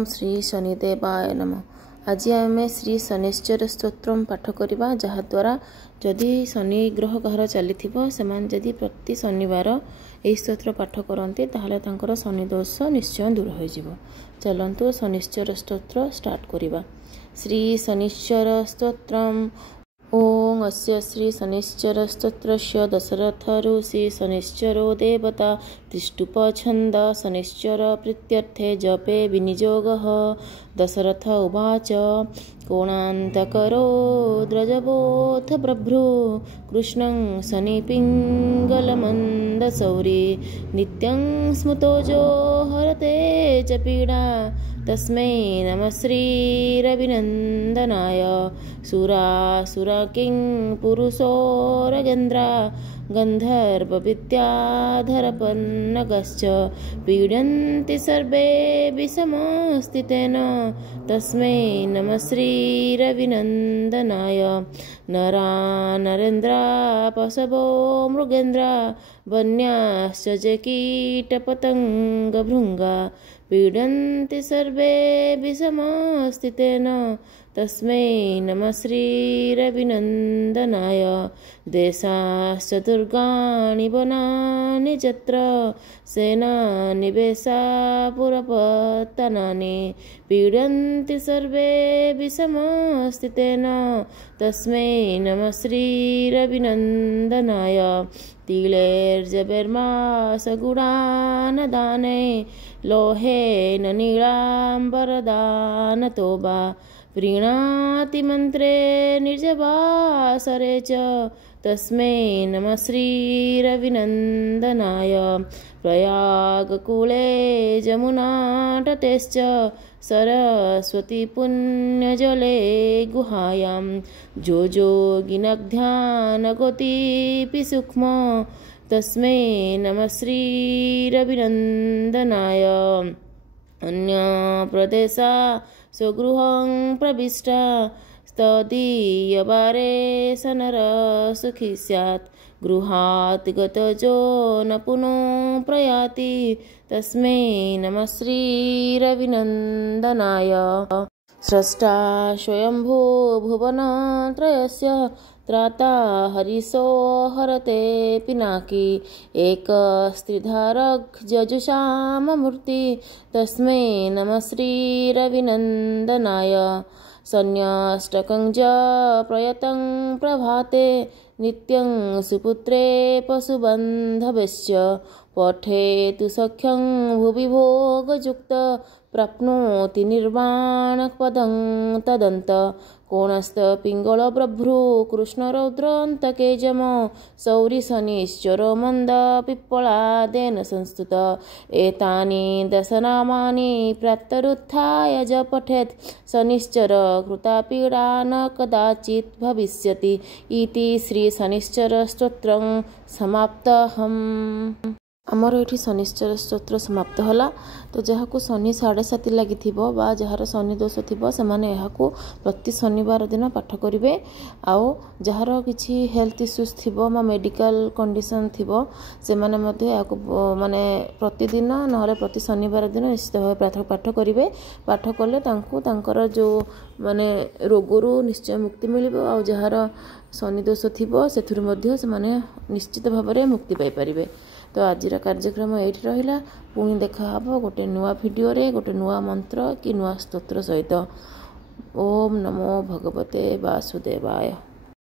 ओम श्री शनिदेवाय नमः। आज आम श्री शनिश्चर स्तोत्रम पाठ करवा जहाद्वारा जदि शनि ग्रह कहार चली जदि प्रति शनिवार यही स्तोत्र पाठ करते ताहले शनि दोष निश्चय दूर हो। चलतु शनिश्चर स्तोत्र स्टार्ट करवा। श्री शनिश्चर स्तोत्रम। ओं अस्य श्री शनिश्चर स्तोत्रस्य दशरथ ऋषि शनिश्चरो देवता त्रिष्टुप छंद शनिश्चर प्रीत्यर्थे जपे विनियोगः। दशरथ उवाच कोणान्तकरो द्रजबोथ प्रभ्रु कृष्णं शनिपिङ्गलमन्दसौरी नित्यं स्मृतोजो हरते च पीडा तस्मै नमः श्रीरविनन्दनाय। सुरासुरकिं पुरुषोरगेन्द्रा गन्धर्वविद्याधरपन्नगश्च पीडन्ति सर्वे विषमस्थितेन तस्मै नमः श्रीरविनन्दनाय। नरा नरेन्द्रा पशवो मृगेन्द्रा वन्याश्च जे कीटपतङ्गभृङ्गा पीडन्ति सर्वे विषमस्थितेन तस्मै नमः श्रीरविनन्दनाय। देशाश्च दुर्गाणि वनानि यत्र सेनानिवेशा पुरपत्तनानि पीडन्ति सर्वे विषमस्थितेन तस्मै नमः श्रीरविनन्दनाय। तिलैर्जबैर्मासगुणानदाने लोहेन नीलाम्बरदानतो वा प्रीणाति मन्त्रे निर्जवासरे च तस्मै नमः श्रीरविनन्दनाय। प्रयागकूले जमुनातटेश्च सरस्वती पुण्यजले गुहायां जो योगिनध्यानगतिपि सूक्ष्म तस्मै नमः श्रीरविनन्दनाय। अन्यप्रदेशा स्वगृहं प्रविष्टा तदीयवारे सनरसुखी स्यात् गृहात् गतजो न पुनः प्रयाति तस्मै नमः श्रीरविनन्दनाय। स्रष्टा स्वयंभू भुवनत्रयस्य त्राता हरिशो हरते पिनाकी एकस्त्रिधारग्जजुषाममूर्ति तस्मै नमः श्रीरविनन्दनाय। सन्न्याष्टकं च प्रयतं प्रभाते नित्यं सुपुत्रे पशुबन्धवश्च पठेतु सख्यं भुवि भोगयुक्त प्राप्नोति निर्वाणपदं तदन्त। कोणस्थ पिङ्गल प्रभ्रु कृष्णरौद्रान्तकेजम सौरि शनिश्चरो मन्द पिप्पलादेन संस्तुत एतानि दशनामानि प्रातरुत्थाय ज पठेत् शनिश्चर कृता पीडा न कदाचित् भविष्यति इति श्री शनिश्चर स्तोत्रं समाप्तम्। आमर ये शनिश्चर स्तोत्र समाप्त होला। तो जहाँ को शनि 7.5 लगी बा जार शनि दोष थी से प्रति शनिवार दिन पाठ करेंगे। आउ जार किसी हेल्थ इश्यूज थी मेडिकल कंडीशन थी से माने प्रतिदिन ना प्रति शनिवार दिन निश्चित भाव पाठ करेंगे। पाठ कले जो माने रोगरू निश्चय मुक्ति मिल जार शनि दोष थी से निश्चित भाव में मुक्ति पाई। तो आज कार्यक्रम ये रहा। पुणी देखा गोटे नुआ वीडियो रे गोटे नुआ मंत्र कि नुआ स्तोत्र सहित। ओम नमो भगवते वासुदेवाय।